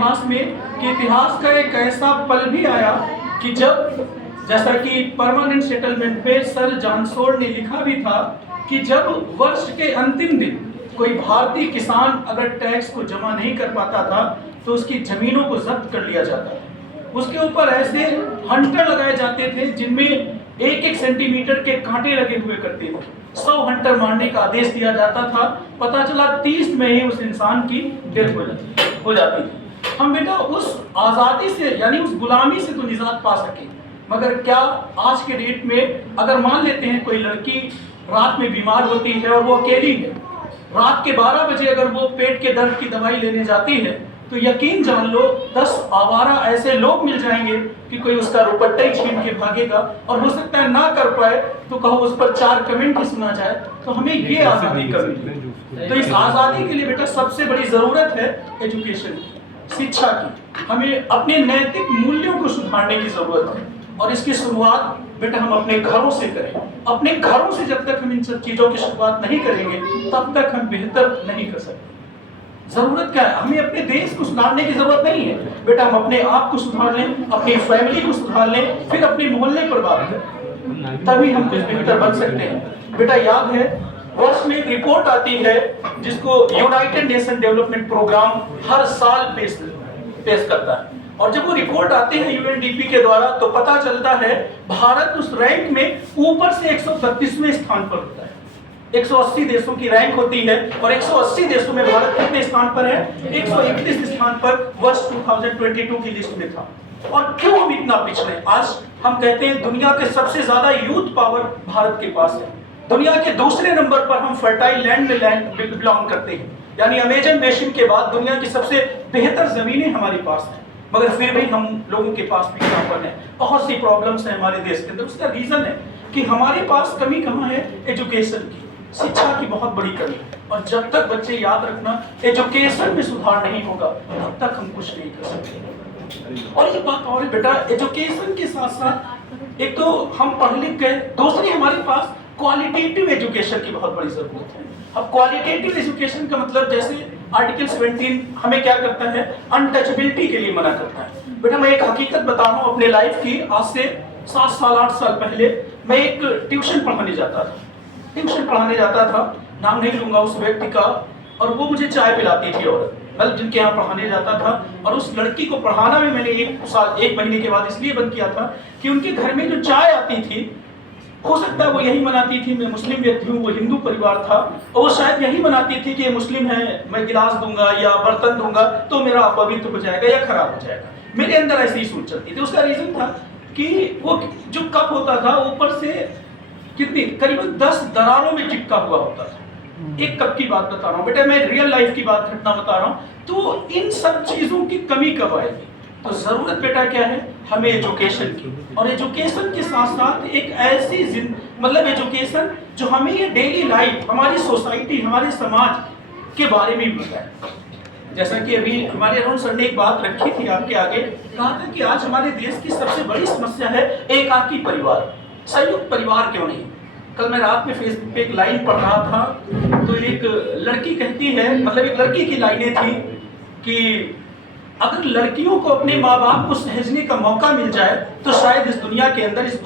इतिहास में कि इतिहास का एक ऐसा पल भी आया कि जब, जैसा कि परमानेंट सेटलमेंट पे सर जानसोर ने लिखा भी था कि जब वर्ष के अंतिम दिन कोई भारतीय किसान अगर टैक्स को जमा नहीं कर पाता था तो उसकी जमीनों को जब्त कर लिया जाता था। उसके ऊपर ऐसे हंटर लगाए जाते थे जिनमें एक एक सेंटीमीटर के कांटे लगे हुए करते थे। 100 हंटर मारने का आदेश दिया जाता था। पता चला 30 में ही उस इंसान की डेथ हो जाती थी। हम बेटा उस आज़ादी से यानी उस गुलामी से तो निजात पा सके, मगर क्या आज के डेट में अगर मान लेते हैं कोई लड़की रात में बीमार होती है और वो अकेली है, रात के 12 बजे अगर वो पेट के दर्द की दवाई लेने जाती है तो यकीन जान लो 10 आवारा ऐसे लोग मिल जाएंगे कि कोई उसका रुपट्टा ही छीन के भागेगा, और हो सकता है ना कर पाए तो कहो उस पर 4 कमेंट ही सुना जाए। तो हमें ये आज़ादी कभी, तो इस आज़ादी के लिए बेटा सबसे बड़ी ज़रूरत है एजुकेशन की, शिक्षा की। हमें अपने नैतिक मूल्यों को सुधारने की ज़रूरत है और इसकी शुरुआत बेटा हम अपने घरों से करें। अपने घरों से जब तक हम इन सब चीज़ों की शुरुआत नहीं करेंगे तब तक हम बेहतर नहीं कर सकते। जरूरत क्या है, हमें अपने देश को सुधारने की जरूरत नहीं है बेटा, हम अपने आप को सुधार लें, अपनी फैमिली को सुधार लें, फिर अपने मोहल्ले पर बात करें, तभी हम कुछ बेहतर बन सकते हैं। बेटा याद है वर्ष में एक रिपोर्ट आती है जिसको यूनाइटेड नेशन डेवलपमेंट प्रोग्राम हर साल पेश करता है, और जब वो रिपोर्ट आते हैं यूएनडीपी के द्वारा तो पता चलता है भारत उस रैंक में ऊपर से 132वें स्थान पर होता है। 180 देशों की रैंक होती है और 180 देशों में भारत कितने स्थान पर है? 131 स्थान पर वर्ष 2022 की लिस्ट में था। और क्यों हम इतना पिछड़े? आज हम कहते हैं दुनिया के सबसे ज्यादा यूथ पावर भारत के पास है। दुनिया के दूसरे नंबर पर हम फर्टाइल लैंड में बिलोंग करते हैं, यानी अमेजन बेसिन के बाद दुनिया की सबसे बेहतर जमीनें हमारे पास है, मगर फिर भी हम लोगों के पास पिछड़ापन है। बहुत सी प्रॉब्लम्स है हमारे देश के अंदर। उसका रीजन है कि हमारे पास कमी कहाँ है? एजुकेशन की, शिक्षा की बहुत बड़ी कमी है। और जब तक बच्चे याद रखना एजुकेशन में सुधार नहीं होगा तब तक हम कुछ नहीं कर सकते। और ये बात और है बेटा, एजुकेशन के साथ साथ एक तो हम पढ़ लिख गए, दूसरी हमारे पास क्वालिटेटिव एजुकेशन की बहुत बड़ी जरूरत है। अब क्वालिटेटिव एजुकेशन का मतलब जैसे आर्टिकल 17 हमें क्या करता है? अनटचेबिलिटी के लिए मना करता है। बेटा मैं एक हकीकत बता रहा हूँ अपने लाइफ की। आज से 7 साल 8 साल पहले मैं एक ट्यूशन पढ़ाने जाता था, नाम नहीं लूंगा उस व्यक्ति का, और वो मुझे चाय पिलाती थी औरत, मतलब जिनके यहाँ पढ़ाने जाता था। और उस लड़की को पढ़ाना भी मैंने 1 महीने के बाद इसलिए बंद किया था कि उनके घर में जो चाय आती थी, हो सकता है वो यही बनाती थी, मैं मुस्लिम व्यक्ति हूँ, वो हिंदू परिवार था, और वो शायद यही बनाती थी कि ये मुस्लिम है, मैं गिलास दूंगा या बर्तन दूंगा तो मेरा अपवित्र हो जाएगा या खराब हो जाएगा। मेरे अंदर ऐसी ही सोच चलती थी। उसका रीजन था कि वो जो कप होता था ऊपर से कितनी करीबन 10 दरारों में चिपका हुआ होता था। एक कप की बात बता रहा हूँ बेटा, मैं रियल लाइफ की बात घटना बता रहा हूँ। तो इन सब चीजों की कमी कब आएगी? तो जरूरत बेटा क्या है? हमें एजुकेशन की, और एजुकेशन के साथ साथ एक ऐसी मतलब एजुकेशन जो हमें ये डेली लाइफ, हमारी सोसाइटी, हमारे समाज के बारे में भी बताए। जैसा कि अभी हमारे अरुण सर ने एक बात रखी थी आपके आगे, कहा था कि आज हमारे देश की सबसे बड़ी समस्या है एकाकी परिवार, संयुक्त परिवार क्यों नहीं? कल मैं रात में फेसबुक पे एक लाइन पढ़ रहा था, तो एक लड़की कहती है, मतलब एक लड़की की लाइनें थी कि अगर लड़कियों को अपने माँ बाप को सहेजने का मौका मिल जाए तो शायद इस दुनिया के अंदर इस